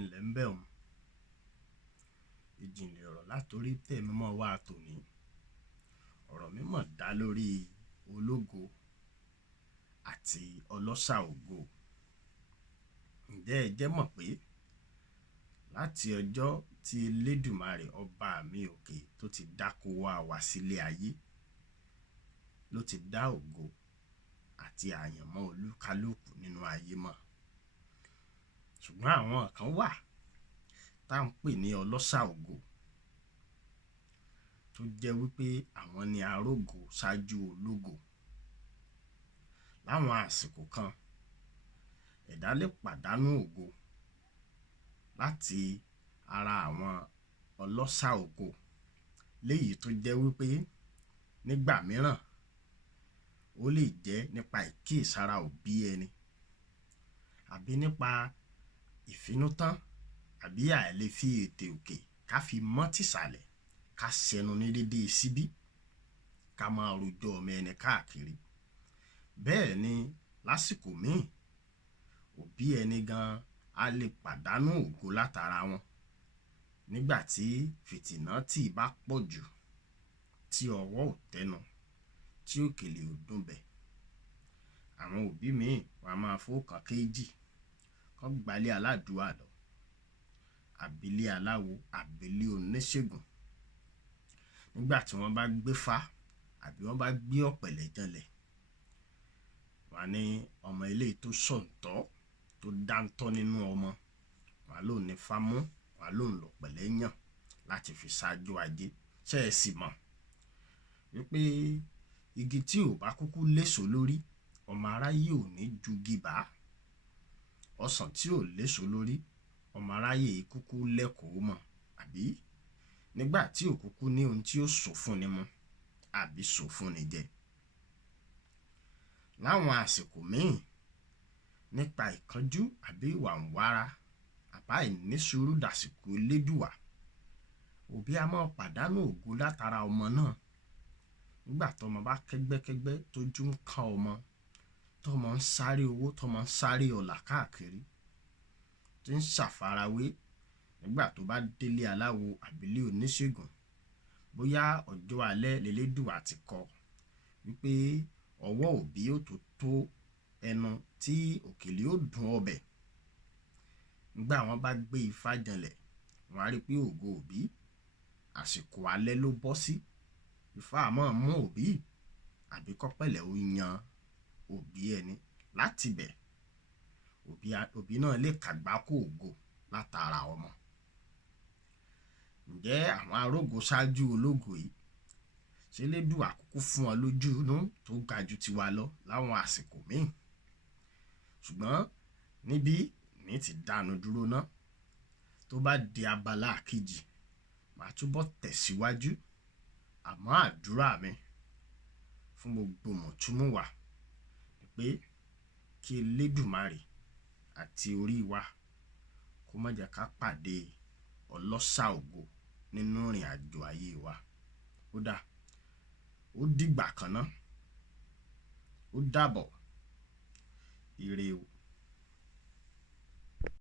ńlẹ́ ń bẹ̀ òun. Ìjìnlẹ̀ ọ̀rọ̀ látorí tèmi mọ́ wá tòní. Ọ̀rọ̀ mi mọ̀ dá lórí Ologo àti Olosa ògo. Ǹjẹ́ ẹ jẹ́ mọ̀ pé láti ọjọ́ tí Elédùmarè ọba mi òkè tó ti dákó wá sílé ayé ló ti dá ògo àti àyànmọ́ olúkálùkù nínú ayé mọ̀. Ṣùgbọ́n àwọn kan wà tá ń pè ní Olosa ògo tó jẹ́ wípé àwọn ni arógo ṣáájú Ologo. Láwọn àsìkò kan ẹ̀dá lè pàdánù ògo láti ara àwọn Olosa ògo, léyìí tó jẹ́ wípé nígbà mìíràn ó lè jẹ́ nípa ìkíyèsára òbí ẹni, àbí nípa ìfinútán, àbí àìlèfi ètè òkè ká fi mọ́ tìsàlẹ̀, ká sẹnu ní dédé síbí, ká máa rojọ́ ọmọ ẹni káàkiri. Bẹ́ẹ̀ ni lásìkò míì òbí ẹni gan a lè pàdánù ògo látara wọn nígbàtí fìtínátì bá pọ̀ jù, tí ọwọ́ ò tẹnu, tí òkèlè ò dùnbẹ̀. Àwọn òbí míì wọ́n a máa fọ́kàn kéjì kán gbalé aládùúà lọ, àbílé aláwo, àbílé oníṣègùn. Nígbà tí wọ́n bá gbéfá àbí wọ́n bá gbé ọ̀pẹ̀lẹ̀ janlẹ̀, wọ́n ní ọmọ eléyìí tó sọ̀ǹtọ́ tó dáńtọ́ nínú ọmọ, wọ́n ló ní fámú, wọ́n ló ń lọ pẹ̀lẹ́ yàn láti fi ṣáájú ajé. Ṣé ẹ sì mọ̀ wípé igi tí ò bá kúkú léso lórí, ọmọ aráyé ò ní ju gíbà. Ọsàn tí ò léso lórí, ọmọ aráyé kúkú lẹ́kọ̀ọ́ mọ̀, àbí nígbà tí ò kúkú ní ohun tí ó sọ fún ni mu àbí sọ fún ni jẹ. Láwọn àsìkò míì nípa ìkánjú àbí ìwà ńwára àbá ìnísùúrù dàsìkò elédùà, òbí a máa pàdánù ògo látara ọmọ náà. Nígbà tọ́mọ bá kẹ́gbẹ́kẹ́gbẹ́ tójú ń kan ọmọ, tọ́mọ ń sáré owó, tọ́mọ ń sáré ọlà káàkiri, tí ń ṣàfarawé nígbà tó bá délé aláwo àbílé oníṣègùn, bóyá ọjọ́ alẹ́ lélẹ́dùà ti kọ wípé ọwọ́ òbí ó tó ẹnu tí òkèlè ó dùn ọbẹ̀. Nígbà wọ́n bá gbé ifá janlẹ̀, wọ́n á rí pé ògo òbí àsìkò alẹ́ ló bọ́ sí. Ifá máa mú òbí àbí kọ́pẹ̀lẹ̀ ó yan òbí ẹni. Láti bẹ̀ òbí náà lè kàgbákò ògo látara ọmọ. Ǹjẹ́ àwọn arógo ṣáájú Ologo yìí, ṣé Elédùà kúkú fún wọn lójú inú tó ga jù tiwa lọ láwọn àsìkò míì? Ṣùgbọ́n níbí ní ti dánu dúró ná. Tó bá di abala kejì, màá túbọ̀ tẹ̀síwájú. Àmọ́ àdúrà mi fún gbogbo mọ̀túnmùwà ni pé kí Elédùmarè àti orí wa kó má jẹ́ ká pàdé Olosa ògo nínú ìrìn àjò ayé wa. Ó dà, ó dìgbà kan náà, ó dàbọ̀, ire o.